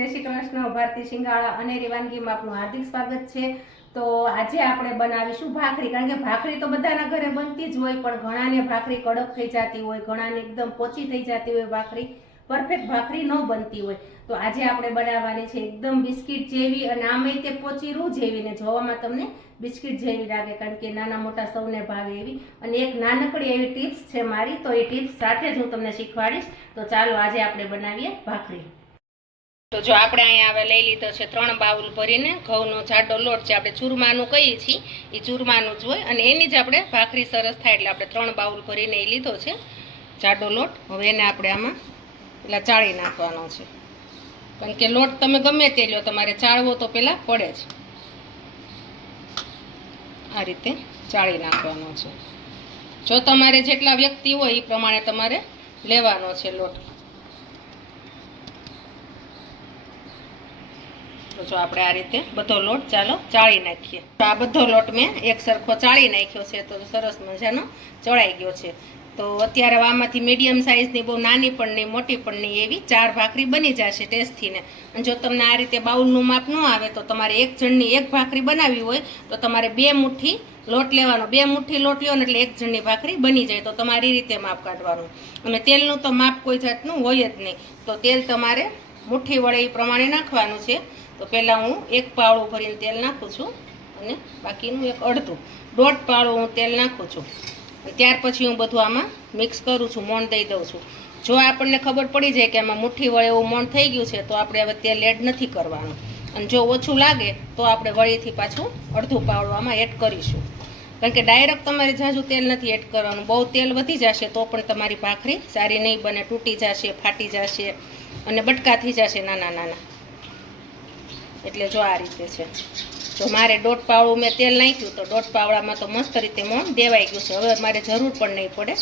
જય શ્રી કૃષ્ણ. ભારતી શિંગાળા અનેરી વાનગીમાં આપનું હાર્દિક સ્વાગત છે. તો આજે આપણે બનાવીશું ભાખરી. કારણ કે ભાખરી તો બધાના ઘરે બનતી જ હોય, પણ ઘણાને ભાખરી કડક થઈ જતી હોય, ઘણાને એકદમ પોચી થઈ જતી હોય, ભાખરી પરફેક્ટ ભાખરી ન બનતી હોય. તો આજે આપણે બનાવવાની છે એકદમ બિસ્કિટ જેવી, અને આમે તે પોચી રૂ જેવી, ને જોવામાં તમને બિસ્કિટ જેવી લાગે, કારણ કે નાના મોટા સૌને ભાવે એવી. અને એક નાનકડી એવી ટિપ્સ છે મારી, તો એ ટિપ્સ સાથે જ હું તમને શીખવાડીશ. તો ચાલો આજે આપણે બનાવીએ ભાખરી. તો જો આપણે અહીંયા હવે લઈ લીધો છે 3 બાઉલ ભરીને ઘઉંનો જાડો લોટ છે. આપણે ચૂરમાનું કહીએ છીએ એ ચૂરમાનું જ હોય, અને એની જ આપણે ભાખરી સરસ થાય એટલે આપણે 3 બાઉલ ભરીને એ લીધો છે જાડો લોટ. હવે એને આપણે આમાં પેલા ચાળી નાખવાનો છે, કારણ કે લોટ તમે ગમે તે લો, તમારે ચાળવો તો પેલા પડે જ. આ રીતે ચાળી નાખવાનો છે. જો તમારે જેટલા વ્યક્તિ હોય એ પ્રમાણે તમારે લેવાનો છે લોટ. તો જો આપણે આ રીતે બધો લોટ ચાલો ચાળી નાખીએ. તો આ બધો લોટ મેં એક સરખો ચાળી નાખ્યો છે, તો સરસ મજાનો ચડાઈ ગયો છે. તો અત્યારે આમાંથી મીડિયમ સાઇઝની, બહુ નાની પણ નહીં મોટી પણ નહીં, એવી 4 ભાખરી બની જશે ટેસ્ટથીને. અને જો તમને આ રીતે બાઉલનું માપ ન આવે તો તમારે એક જણની એક ભાખરી બનાવવી હોય તો તમારે 2 મુઠ્ઠી લોટ લેવાનો. 2 મુઠ્ઠી લોટ લ્યો ને એટલે એક જણની ભાખરી બની જાય. તો તમારી રીતે માપ કાઢવાનું. અને તેલનું તો માપ કોઈ જાતનું હોય જ નહીં, તો તેલ તમારે મુઠ્ઠી વડે એ પ્રમાણે નાખવાનું છે. તો પહેલાં હું 1 પાવડું ભરીને તેલ નાખું છું, અને બાકીનું 1.5 પાવડું હું તેલ નાખું છું. ત્યાર પછી હું બધું આમાં મિક્સ કરું છું, મોણ દઈ દઉં છું. જો આપણને ખબર પડી જાય કે આમાં મુઠ્ઠી વડે એવું મોણ થઈ ગયું છે, તો આપણે હવે તેલ એડ નથી કરવાનું. અને જો ઓછું લાગે તો આપણે વળીથી પાછું 1/2 પાવડું આમાં એડ કરીશું. કારણ કે ડાયરેક્ટ તમારે ઝાઝું તેલ નથી એડ કરવાનું. બહુ તેલ વધી જશે તો પણ તમારી ભાખરી સારી નહીં બને, તૂટી જશે, ફાટી જશે અને બટકા થઈ જશે નાના નાના. એટલે જો આ રીતે છે. જો મારે 1/2 પાવડું મેં તેલ નાખ્યું, તો 1/2 પાવડામાં તો મસ્ત રીતે મોણ દેવાઈ ગયું છે. હવે મારે જરૂર પણ નહીં પડે.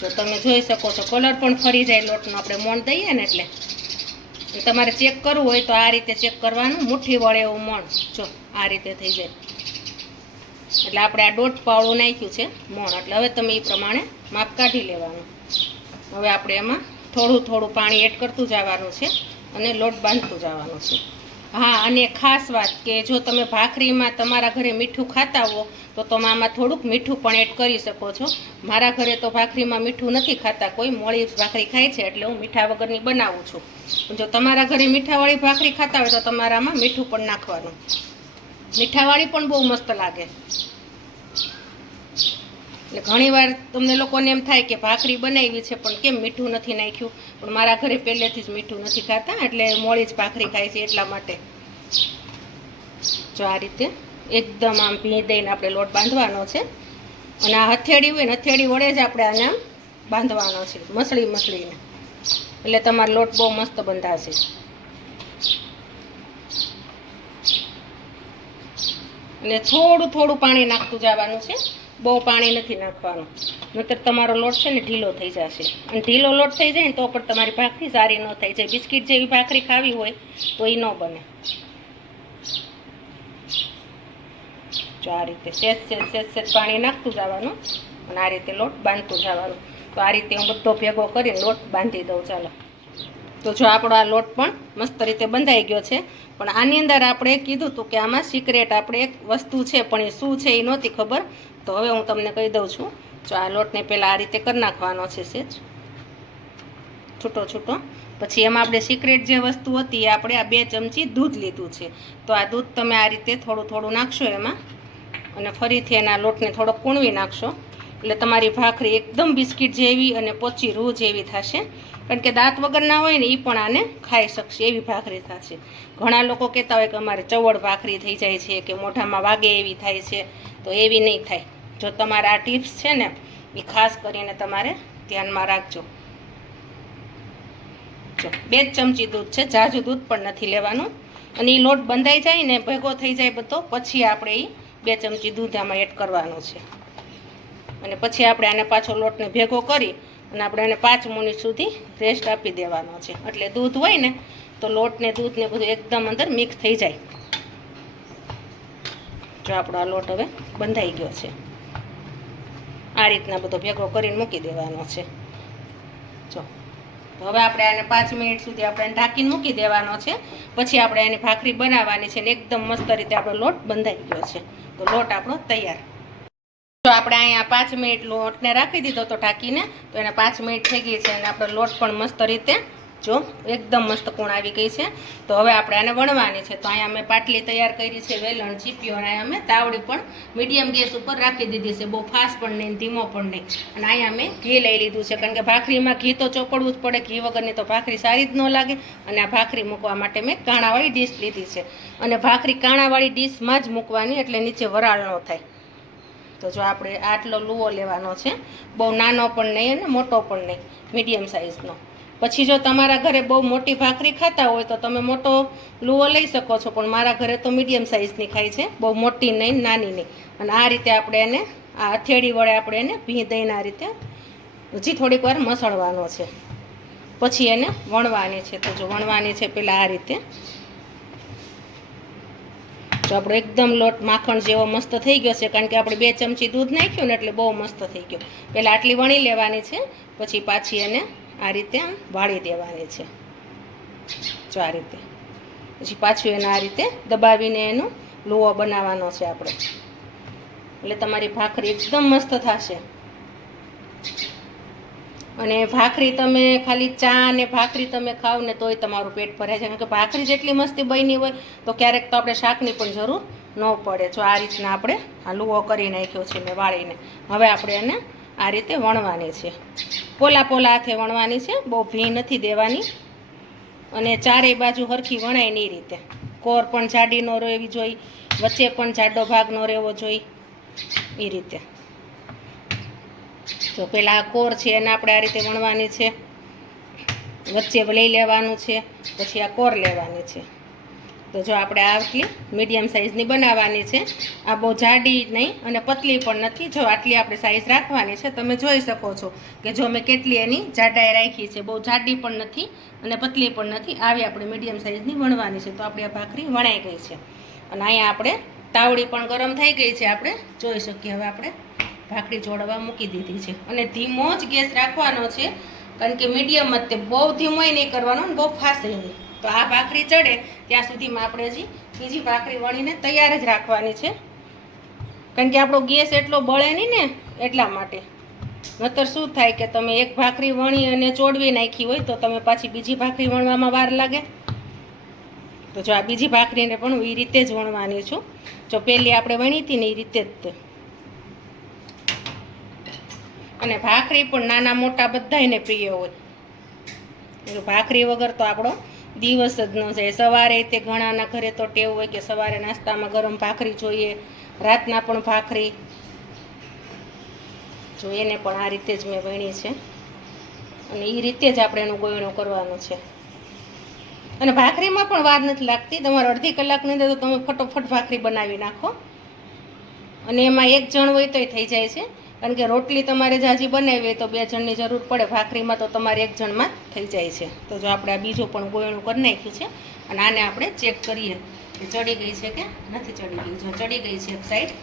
જો તમે જોઈ શકો છો, કલર પણ ફરી જાય લોટનો આપણે મોણ દઈએ ને એટલે. તમારે ચેક કરવું હોય તો આ રીતે ચેક કરવાનું, મુઠ્ઠી વળે એવું મોણ જો આ રીતે થઈ જાય. એટલે આપણે આ 1/2 પાવડું નાખ્યું છે મોણ, એટલે હવે તમે એ પ્રમાણે માપ કાઢી લેવાનું. હવે આપણે એમાં થોડું થોડું પાણી એડ કરતું જવાનું છે, અને લોટ બાંધતું જવાનું છે. હા, અને ખાસ વાત કે જો તમે ભાખરીમાં તમારા ઘરે મીઠું ખાતા હો તો તમે આમાં થોડુંક મીઠું પણ એડ કરી શકો છો. મારા ઘરે તો ભાખરીમાં મીઠું નથી ખાતા કોઈ, મોળી ભાખરી ખાય છે એટલે હું મીઠા વગરની બનાવું છું. જો તમારા ઘરે મીઠાવાળી ભાખરી ખાતા હોય તો તમારામાં મીઠું પણ નાખવાનું. મીઠાવાળી પણ બહુ મસ્ત લાગે. એટલે ઘણીવાર તમને લોકોને એમ થાય કે ભાખરી બનાવી છે પણ કેમ મીઠું નથી નાખ્યું, પણ મારા ઘરે પહેલેથી જ મીઠું નથી ખાતા, એટલે મોળી જ ભાખરી ખાય છે એટલા માટે. જો આ રીતે એકદમ આમ ભી દઈને આપણે લોટ બાંધવાનો છે, અને આ હથેળી હોય ને હથેળી વડે જ આપણે આને આમ બાંધવાનો છે, મસળી મસળીને. એટલે તમારો લોટ બહુ મસ્ત બંધાશે. અને થોડું થોડું પાણી નાખતું જવાનું છે, બહુ પાણી નથી નાખવાનું, નહીંતર તમારો લોટ છે ને ઢીલો થઈ જશે. અને ઢીલો લોટ થઈ જાય ને તો પણ તમારી ભાખરી સારી ન થઈ જાય. બિસ્કિટ જેવી ભાખરી ખાવી હોય તો એ ન બને. જો આ રીતે સેજ સેજ પાણી નાખતું જવાનું, અને આ રીતે લોટ બાંધતું જવાનું. તો આ રીતે હું બધો ભેગો કરીને લોટ બાંધી દઉં. ચાલો, તો જો આપણો આ લોટ પણ મસ્ત રીતે બંધાઈ ગયો છે. પણ આની અંદર આપણે કીધું હતું કે આમાં સિક્રેટ આપણે એક વસ્તુ છે, પણ એ શું છે એ નહોતી ખબર. તો હવે હું તમને કહી દઉં છું. જો આ લોટને પહેલાં આ રીતે કરી નાખવાનો છે, સેજ છૂટો છૂટો. પછી એમાં આપણે સિક્રેટ જે વસ્તુ હતી એ આપણે આ 2 ચમચી દૂધ લીધું છે. તો આ દૂધ તમે આ રીતે થોડું થોડું નાખશો એમાં, અને ફરીથી એના લોટને થોડો કૂણવી નાખશો, એટલે તમારી ભાખરી એકદમ બિસ્કિટ જેવી અને પોચી રૂ જેવી થશે. કારણ કે દાંત વગરના હોય ને એ પણ આને ખાઈ શકશે એવી ભાખરી થશે. ઘણા લોકો કહેતા હોય કે અમારે ચવડ ભાખરી થઈ જાય છે, કે મોઢામાં વાગે એવી થાય છે, તો એવી નહીં થાય. જો તમારા આ ટિપ્સ છે ને એ ખાસ કરીને તમારે ધ્યાનમાં રાખજો. જો 2 ચમચી દૂધ છે, ઝાઝું દૂધ પણ નથી લેવાનું. અને એ લોટ બંધાઈ જાય ને ભેગો થઈ જાય બધો, પછી આપણે એ 2 ચમચી દૂધ આમાં એડ કરવાનું છે. અને પછી આપણે આને પાછો લોટને ભેગો કરી અને આપણે એને 5 મિનિટ સુધી રેસ્ટ આપી દેવાનો છે. એટલે દૂધ હોય ને તો લોટ ને દૂધ ને બધું એકદમ અંદર મિક્સ થઈ જાય. જો આપણો આ લોટ હવે બંધાઈ ગયો છે. આ રીતના બધો ભેગો કરીને મૂકી દેવાનો છે. જો તો હવે આપણે આને 5 મિનિટ સુધી આપણે ઢાંકીને મૂકી દેવાનો છે. પછી આપણે એની ભાખરી બનાવવાની છે ને એકદમ મસ્ત રીતે આપણો લોટ બંધાઈ ગયો છે. તો લોટ આપણો તૈયાર. તો આપણે અહીંયા 5 મિનિટ લોટને રાખી દીધો તો ઢાંકીને, તો એને 5 મિનિટ થઈ ગઈ છે અને આપણો લોટ પણ મસ્ત રીતે જો એકદમ મસ્ત કૂણ આવી ગઈ છે. તો હવે આપણે આને વણવાની છે. તો અહીંયા અમે પાટલી તૈયાર કરી છે, વેલણ, ચીપિયો, અને અહીંયા અમે તાવડી પણ મીડિયમ ગેસ ઉપર રાખી દીધી છે, બહુ ફાસ્ટ પણ નહીં ધીમો પણ નહીં. અને અહીંયા અમે ઘી લઈ લીધું છે, કારણ કે ભાખરીમાં ઘી તો ચોપડવું જ પડે, ઘી વગરની તો ભાખરી સારી જ ન લાગે. અને આ ભાખરી મૂકવા માટે મેં કાણાવાળી ડીશ લીધી છે, અને ભાખરી કાણાવાળી ડીશમાં જ મૂકવાની, એટલે નીચે વરાળ ન થાય. તો જો આપણે આટલો લુવો લેવાનો છે, બહુ નાનો પણ નહીં અને મોટો પણ નહીં, મીડિયમ સાઇઝનો. પછી જો તમારા ઘરે બહુ મોટી ભાખરી ખાતા હોય તો તમે મોટો લુવો લઈ શકો છો, પણ મારા ઘરે તો મીડિયમ સાઇઝની ખાય છે, બહુ મોટી નહીં નાની નહીં. અને આ રીતે આપણે એને આ હથેળી વડે આપણે એને ભી દઈને આ રીતે હજી થોડીક વાર મસળવાનો છે, પછી એને વણવાની છે. તો જો વણવાની છે પહેલાં આ રીતે. તો આપણો એકદમ લોટ માખણ જેવો મસ્ત થઈ ગયો છે, કારણ કે આપણે 2 ચમચી દૂધ નાખ્યું ને એટલે બહુ મસ્ત થઈ ગયો. પહેલાં આટલી વણી લેવાની છે, પછી પાછી એને આ રીતે આમ વાળી દેવાની છે. જો આ રીતે પછી પાછું એને આ રીતે દબાવીને એનો લુવો બનાવવાનો છે આપણે, એટલે તમારી ભાખરી એકદમ મસ્ત થશે. અને ભાખરી તમે ખાલી ચા અને ભાખરી તમે ખાવ ને તોય તમારું પેટ ભરાય છે, કારણ કે ભાખરી જેટલી મસ્તી બની હોય તો ક્યારેક તો આપણે શાકની પણ જરૂર ન પડે. જો આ રીતના આપણે આ લુવો કરી નાખ્યો છે મેં વાળીને. હવે આપણે એને આ રીતે વણવાની છે, પોલા પોલા હાથે વણવાની છે, બહુ ભી નથી દેવાની. અને ચારેય બાજુ હરખી વણાય નહીં રીતે, કોર પણ જાડી ન રહેવી જોઈએ, વચ્ચે પણ જાડો ભાગ ન રહેવો જોઈએ, એ રીતે. તો પહેલાં આ કોર છે એને આપણે આ રીતે વણવાની છે, વચ્ચે લઈ લેવાનું છે, પછી આ કોર લેવાની છે. તો જો આપણે આટલી મીડિયમ સાઇઝની બનાવવાની છે, આ બહુ જાડી નહીં અને પતલી પણ નથી. જો આટલી આપણે સાઇઝ રાખવાની છે. તમે જોઈ શકો છો કે જો મેં કેટલી એની જાડાઈ રાખી છે, બહુ જાડી પણ નથી અને પતલી પણ નથી, આવી આપણે મીડિયમ સાઇઝની વણવાની છે. તો આપણી આ ભાખરી વણાઈ ગઈ છે. અને અહીંયા આપણે તાવડી પણ ગરમ થઈ ગઈ છે, આપણે જોઈ શકીએ. હવે આપણે ભાખરી ચોળવા મૂકી દીધી છે, અને ધીમો જ ગેસ રાખવાનો છે, કારણ કે મીડિયમ જ તે, બહુ ધીમોય નહીં કરવાનો ને બહુ ફાસ્ટ નહીં. તો આ ભાખરી ચડે ત્યાં સુધીમાં આપણે હજી બીજી ભાખરી વણીને તૈયાર જ રાખવાની છે, કારણ કે આપણો ગેસ એટલો બળે નહીં ને એટલા માટે. નહીતર શું થાય કે તમે એક ભાખરી વણી અને ચોડવી નાખી હોય તો તમે પાછી બીજી ભાખરી વણવામાં વાર લાગે. તો જો આ બીજી ભાખરીને પણ એ રીતે જ વણવાની છું, જો પહેલી આપણે વણી હતી ને એ રીતે જ તે. અને ભાખરી પણ નાના મોટા બધાયને પ્રિય હોય, ભાખરી વગર તો આપણો દિવસ જ ન જાય. સવારે તે ઘણાના ઘરે તો ટેવ હોય કે સવારે નાસ્તામાં ગરમ ભાખરી જોઈએ, રાતના પણ ભાખરી. જો એને પણ આ રીતે જ મેં વણી છે, અને એ રીતે જ આપણે એનું ગોયણું કરવાનું છે. અને ભાખરીમાં પણ વાર નથી લાગતી, તમારે અડધી કલાકની અંદર તો તમે ફટોફટ ભાખરી બનાવી નાખો. અને એમાં એક જણ હોય તોય થઈ જાય છે, કારણ કે રોટલી તમારે જાજી બનાવી હોય તો 2 જણની જરૂર પડે, ભાખરીમાં તો તમારે 1 જણમાં થઈ જાય છે. તો જો આપણે આ બીજું પણ ગોયણું કરી નાખ્યું છે, અને આને આપણે ચેક કરીએ કે ચડી ગઈ છે કે નથી ચડી ગઈ. જો ચડી ગઈ છે એક સાઈડ,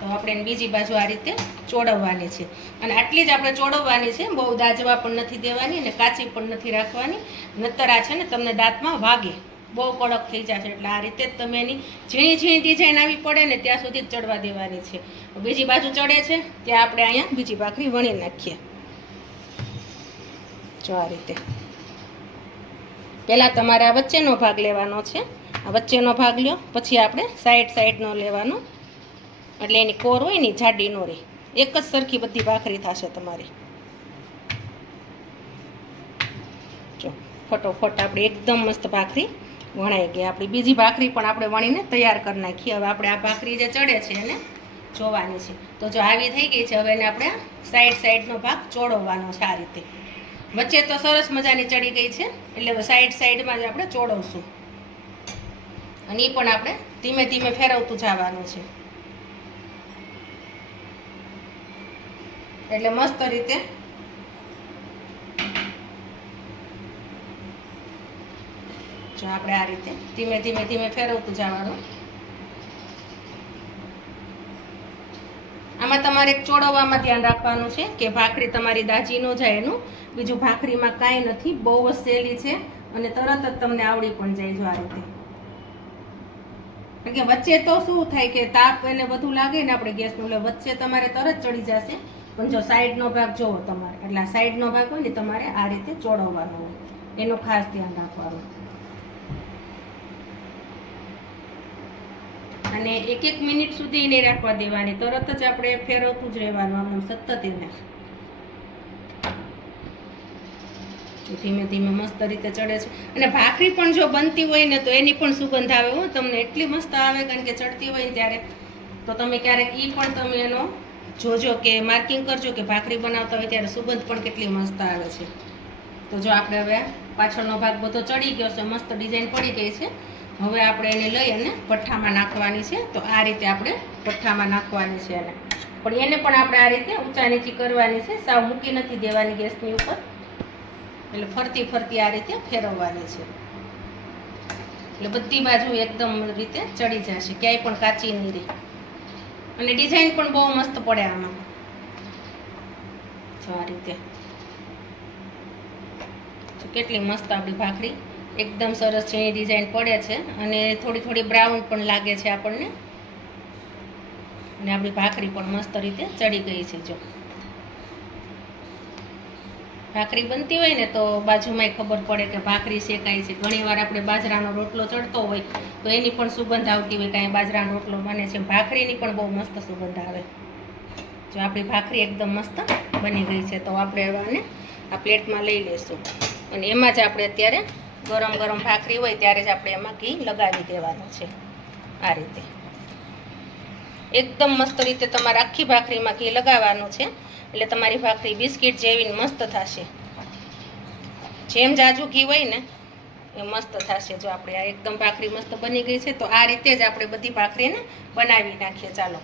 તો આપણે એને બીજી બાજુ આ રીતે ચોળવવાની છે. અને આટલી જ આપણે ચોળવવાની છે, બહુ દાજવા પણ નથી દેવાની અને કાચી પણ નથી રાખવાની, નહીતર આ છે ને તમને દાંતમાં વાગે, બહુ કડક થઈ જશે. એટલે આ રીતે જ તમે એની ઝીણી ઝીણી ડિઝાઇન આવી પડે ને ત્યાં સુધી જ ચડવા દેવાની છે. બીજી બાજુ ચડે છે ત્યાં આપણે અહીંયા બીજી ભાખરી વણી નાખીએ. જો આ રીતે પહેલાં તમારે આ વચ્ચેનો ભાગ લેવાનો છે, આ વચ્ચેનો ભાગ લ્યો, પછી આપણે સાઈડનો લેવાનો, એટલે એની કોર હોય ને જાડી ન રહે, એક જ સરખી બધી ભાખરી થશે તમારી. જો ફટોફટ આપણે એકદમ મસ્ત ભાખરી વણાઈ ગઈ. આપણી બીજી ભાખરી પણ આપણે વણીને તૈયાર કરી નાખીએ. હવે આપણે આ ભાખરી જે ચડે છે એને જોવાની છે. તો જો આવી થઈ ગઈ છે, હવે એને આપણે સાઈડનો ભાગ ચોળવવાનો છે આ રીતે. વચ્ચે તો સરસ મજાની ચડી ગઈ છે, એટલે સાઈડમાં જ આપણે ચોળવશું, અને એ પણ આપણે ધીમે ધીમે ફેરવતું જવાનું છે, એટલે મસ્ત રીતે જો આપણે આ રીતે ધીમે ધીમે ફેરવતું જવાનું. આમાં એમાં તમારે એક ચોળવવામાં ધ્યાન રાખવાનું છે કે ભાખરી તમારી દાજી ન જાય એનું. બીજું ભાખરીમાં કાંઈ નથી, બહુ જ સહેલી છે અને તરત જ તમને આવડી પણ જાય જો આ રીતે. કારણ કે વચ્ચે તો શું થાય કે તાપ એને બધું લાગે ને આપણે ગેસનું, એટલે વચ્ચે તમારે તરત ચડી જશે. પણ જો સાઈડનો ભાગ જોવો તમારે, એટલે આ સાઈડનો ભાગ હોય ને તમારે આ રીતે ચોળવવાનો હોય, એનું ખાસ ધ્યાન રાખવાનું. અને 1-1 મિનિટ સુધી નહીં રાખવા દેવાની, તરત જ આપણે ફેરવતું જ રહેવાનું આમ સતત એને. ધીમે ધીમે મસ્ત રીતે ચડે છે. અને ભાખરી પણ જો બનતી હોય ને તો એની પણ સુગંધ આવે હો તમને, એટલી મસ્ત આવે. કારણ કે ચડતી હોય ને ત્યારે તો તમે ક્યારેક ઈ પણ તમે એનો જોજો કે માર્કિંગ કરજો કે ભાખરી બનાવતા હોય ત્યારે સુગંધ પણ કેટલી મસ્ત આવે છે. તો જો આપણે હવે પાછળનો ભાગ બધો ચડી ગયો છે, મસ્ત ડિઝાઇન પડી ગઈ છે. હવે આપણે એને લઈ અને ભઠ્ઠામાં નાખવાની છે. તો આ રીતે આપણે ભઠ્ઠામાં નાખવાની છે એને. પણ એને પણ આપણે આ રીતે ઊંચા નીચી કરવાની છે, સાવ મૂકી નથી દેવાની ગેસની ઉપર. એટલે ફરતી ફરતી આ રીતે ફેરવવાની છે, એટલે બધી બાજુ એકદમ રીતે ચડી જશે, ક્યાંય પણ કાચી નહીં રહે. અને ડિઝાઇન પણ બહુ મસ્ત પડે આમાં જો આ રીતે. કેટલી મસ્ત આપણી ભાખરી એકદમ સરસ છે, એની ડિઝાઇન પડે છે અને થોડી થોડી બ્રાઉન પણ લાગે છે આપણને. અને આપણી ભાખરી પણ મસ્ત રીતે ચડી ગઈ છે. જો ભાખરી બનતી હોય ને તો બાજુમાંય ખબર પડે કે ભાખરી શેકાય છે. ઘણીવાર આપણે બાજરાનો રોટલો ચડતો હોય તો એની પણ સુગંધ આવતી હોય, કાંઈ બાજરાનો રોટલો બને છે, ભાખરીની પણ બહુ મસ્ત સુગંધ આવે. જો આપણી ભાખરી એકદમ મસ્ત બની ગઈ છે. તો આપણે હવે આને આ પ્લેટમાં લઈ લઈશું અને એમાં જ આપણે અત્યારે ગરમ ગરમ ભાખરી હોય ત્યારે જ આપણે એમાં ઘી લગાવી દેવાનું છે. આ રીતે એકદમ મસ્ત રીતે તમારે આખી ભાખરીમાં ઘી લગાવવાનું છે, એટલે તમારી ભાખરી બિસ્કિટ જેવી મસ્ત થશે. જેમ જાજુ ઘી હોય ને એ મસ્ત થશે. જો આપણે આ એકદમ ભાખરી મસ્ત બની ગઈ છે. તો આ રીતે જ આપણે બધી ભાખરીને બનાવી નાખીએ. ચાલો,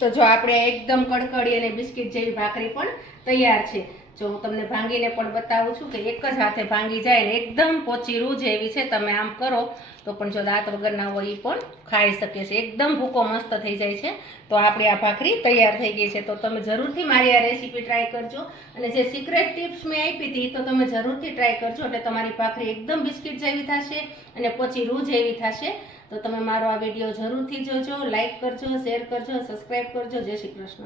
તો જો આપણે એકદમ કડકડી અને બિસ્કિટ જેવી ભાખરી પણ તૈયાર છે. જો હું તમને ભાંગીને પણ બતાવું છું કે એક જ હાથે ભાંગી જાય ને એકદમ પોચી રૂ જેવી છે. તમે આમ કરો તો પણ જો દાંત વગરના હોય એ પણ ખાઈ શકે છે. એકદમ ભૂકો મસ્ત થઈ જાય છે. તો આપણી આ ભાખરી તૈયાર થઈ ગઈ છે. તો તમે જરૂરથી મારી આ રેસીપી ટ્રાય કરજો. અને જે સિક્રેટ ટિપ્સ મેં આપી હતી તો તમે જરૂરથી ટ્રાય કરજો, એટલે તમારી ભાખરી એકદમ બિસ્કિટ જેવી થશે અને પોચી રૂ જેવી થશે. તો તમે મારો આ વિડીયો જરૂરથી જોજો, લાઈક કરજો, શેર કરજો, સબસ્ક્રાઈબ કરજો. જય શ્રી કૃષ્ણ.